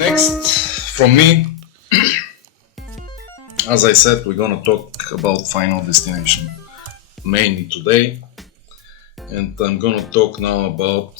Next, from me, as I said, we're gonna talk about Final Destination mainly today, and I'm gonna talk now about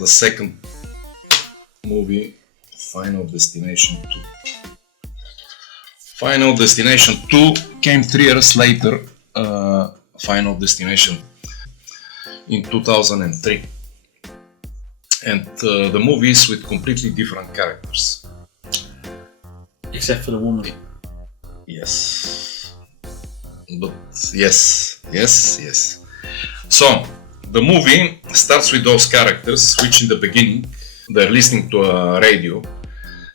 the second movie, Final Destination 2. Final Destination 2 came 3 years later, Final Destination in 2003. And the movie is with completely different characters. Except for the woman. Yes. But yes. So, the movie starts with those characters, which in the beginning, they're listening to a radio,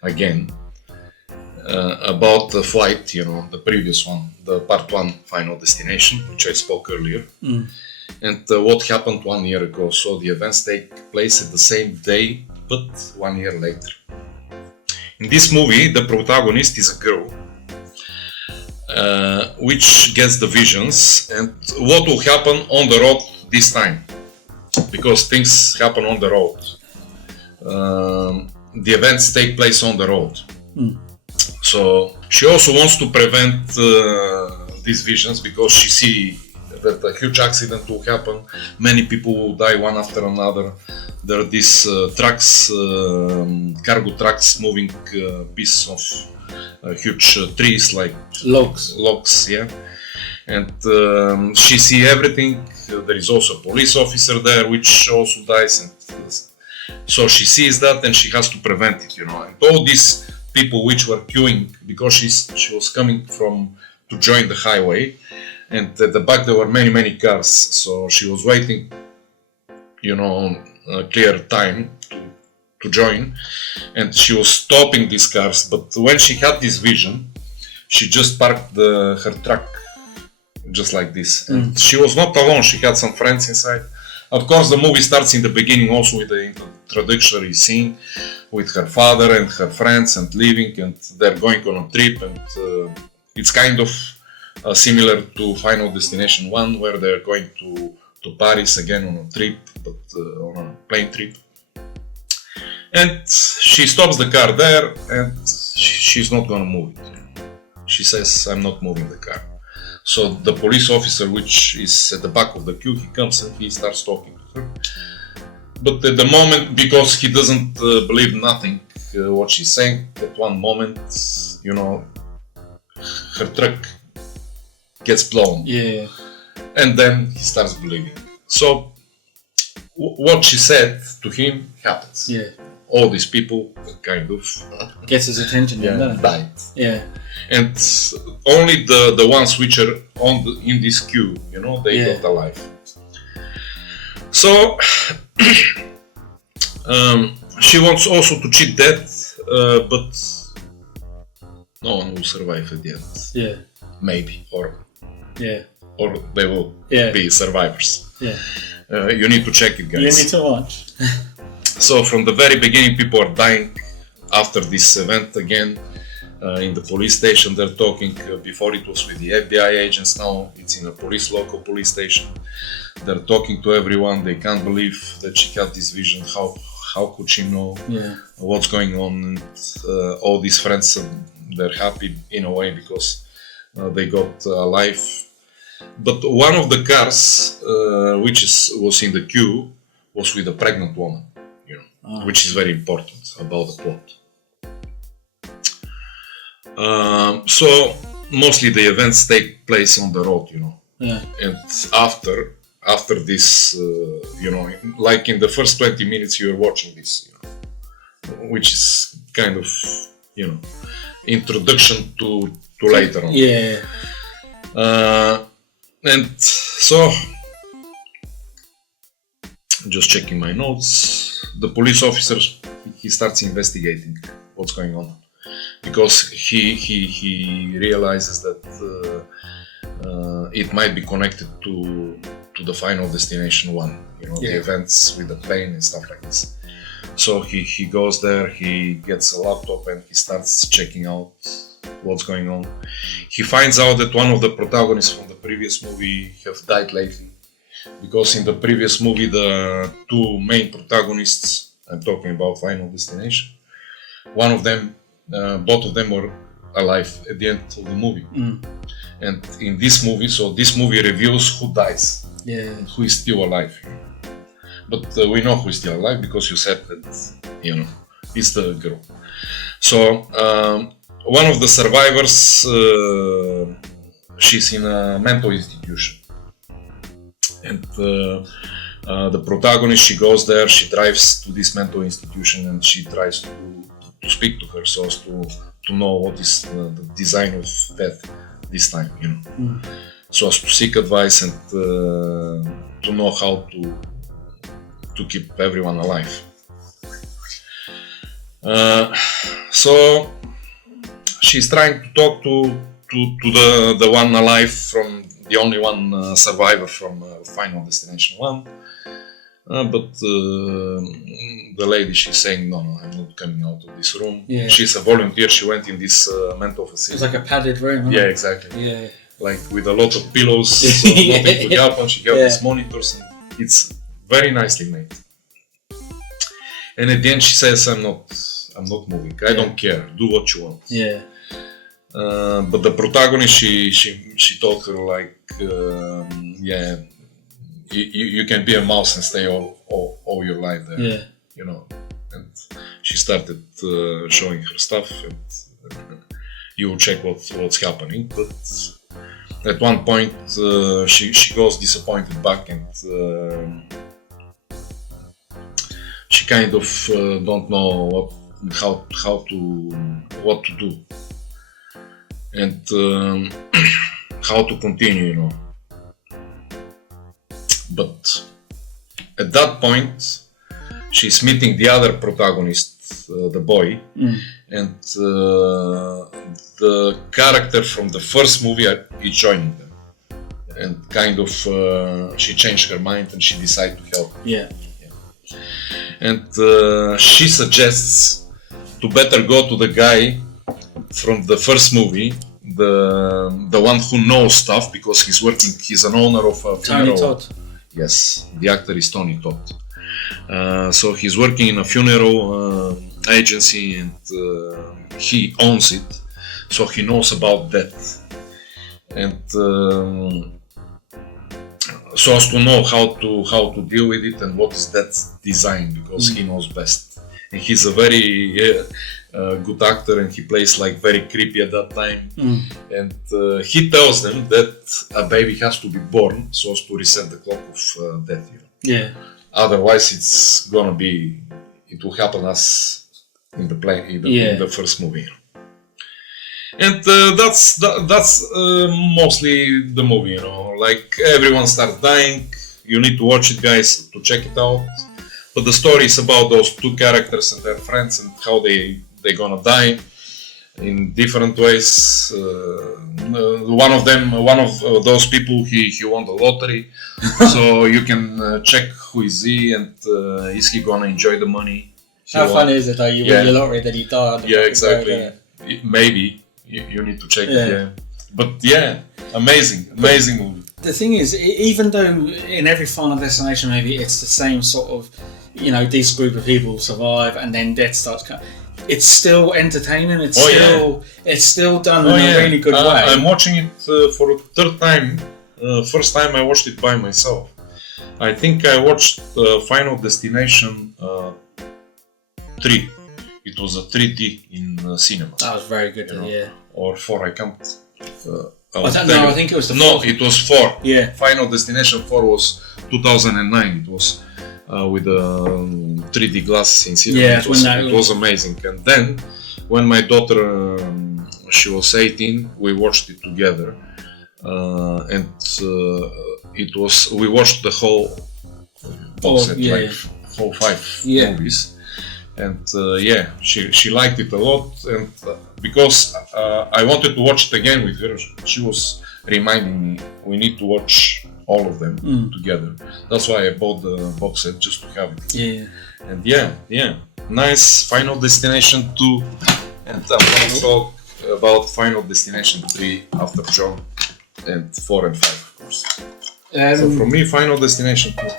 again, about the flight, the previous one, the part 1 Final Destination, which I spoke earlier. And what happened 1 year ago. So the events take place at the same day, but 1 year later. In this movie, the protagonist is a girl, which gets the visions and what will happen on the road this time. Because things happen on the road. The events take place on the road. So she also wants to prevent these visions because she sees that a huge accident will happen, many people will die one after another. There are these trucks, cargo trucks moving pieces of huge trees like logs, yeah. And she sees everything. There is also a police officer there which also dies, and so she sees that and she has to prevent it, And all these people which were queuing because she was coming to join the highway. And at the back there were many cars, so she was waiting, a clear time to join, and she was stopping these cars. But when she had this vision, she just parked her truck, just like this. And she was not alone; she had some friends inside. Of course, the movie starts in the beginning also with the introductory scene with her father and her friends and leaving, and they're going on a trip, and it's kind of similar to Final Destination 1, where they're going to Paris again on a trip, but on a plane trip. And she stops the car there, and she's not gonna move it. She says, "I'm not moving the car." So the police officer, which is at the back of the queue, he comes and he starts talking to her. But at the moment, because he doesn't believe nothing what she's saying, at one moment, her truck gets blown. Yeah. And then he starts believing. So what she said to him happens. Yeah. All these people kind of gets his attention. Died. Yeah. And only the ones which are in this queue, they got alive. So she wants also to cheat death, but no one will survive at the end. Yeah. Maybe, or they will be survivors. Yeah. You need to check it, guys. You need to watch. So from the very beginning, people are dying after this event again. In the police station, they're talking. Before it was with the FBI agents, now it's in a local police station. They're talking to everyone. They can't believe that she had this vision. How could she know what's going on? And, all these friends, they're happy in a way because they got alive. But one of the cars, which was in the queue, was with a pregnant woman, which is very important about the plot. So mostly the events take place on the road, And after this, like in the first 20 minutes you're watching this, which is kind of, introduction to later on. Yeah. And so, just checking my notes, the police officer, he starts investigating what's going on. Because he realizes that it might be connected to the Final Destination 1, the events with the plane and stuff like this. So he goes there, he gets a laptop and he starts checking out what's going on. He finds out that one of the protagonists from the previous movie have died lately. Because in the previous movie, the two main protagonists, I'm talking about Final Destination, one of them, both of them were alive at the end of the movie. And in this movie reveals who dies, and who is still alive. But we know who is still alive because you said that, it's the girl. So one of the survivors, she's in a mental institution, and the protagonist, she goes there, she drives to this mental institution, and she tries to speak to her so as to know what is the design of death this time, so as to seek advice and to know how to keep everyone alive. So she's trying to talk to the one alive, from the only one survivor from Final Destination 1. But the lady, she's saying, no, I'm not coming out of this room. Yeah. She's a volunteer, she went in this mental facility. It's like a padded room, isn't Yeah, it? exactly. Yeah. Like with a lot of pillows, so nothing could happen. She got these monitors, and it's very nicely made. And at the end she says, I'm not moving, I don't care, do what you want. Yeah. But the protagonist, she told her like, you can be a mouse and stay all your life there. Yeah. And she started showing her stuff, and you will check what's happening. But at one point she goes disappointed back, and she kind of don't know what to do, and how to continue, But at that point, she's meeting the other protagonist, the boy, and the character from the first movie is joining them, and kind of she changed her mind and she decided to help. Yeah. And she suggests to better go to the guy from the first movie, the one who knows stuff, because he's an owner of a funeral. Tony Todd. Yes, the actor is Tony Todd. So he's working in a funeral agency, and he owns it, so he knows about death, and so as to know how to deal with it and what is death design, because he knows best. And he's a very good actor, and he plays like very creepy at that time. And he tells them that a baby has to be born so as to reset the clock of death. Yeah. Otherwise, it will happen as in the first movie. And that's mostly the movie. Like everyone starts dying. You need to watch it, guys, to check it out. But the story is about those two characters and their friends, and how they're gonna die in different ways. One of those people, he won the lottery, so you can check who is he, and is he gonna enjoy the money? How funny is it though? You win the lottery, then you die. Yeah, exactly. Maybe you need to check it. Yeah, but amazing movie. The thing is, even though in every Final Destination movie it's the same sort of, this group of people survive and then death starts coming, it's still entertaining. It's still done in a really good way. I'm watching it for a third time. First time I watched it by myself. I think I watched Final Destination 3. It was a 3D in cinema. That was very good. Or 4. I can't. I think it was the 4. No, it was 4. Yeah. Final Destination 4 was 2009. It was with 3D glasses in cinema. Yeah, it was amazing. And then, when my daughter she was 18, we watched it together, and we watched the whole box set, whole 5 movies. And she liked it a lot, and because I wanted to watch it again with her, she was reminding me we need to watch all of them together. That's why I bought the box set, just to have it. And nice. Final Destination 2, and I'm going to talk about Final Destination 3 after John, and 4 and 5, of course. So for me, Final Destination 2.